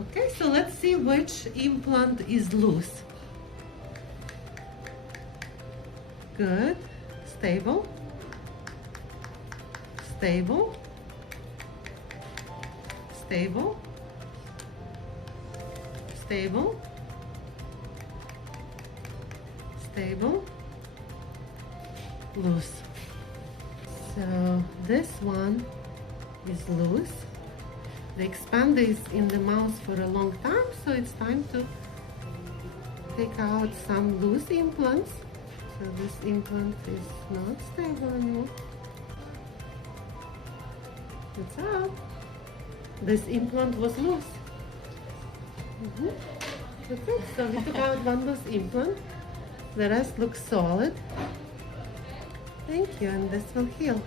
Okay, so let's see which implant is loose. Good. Stable. Stable. Stable. Stable. Stable. Loose. So this one is loose. The expander is in the mouth for a long time, so it's time to take out some loose implants. So this implant is not stable anymore. It's out. This implant was loose. Okay, so we took out one loose implant. The rest looks solid. Thank you, and this will heal.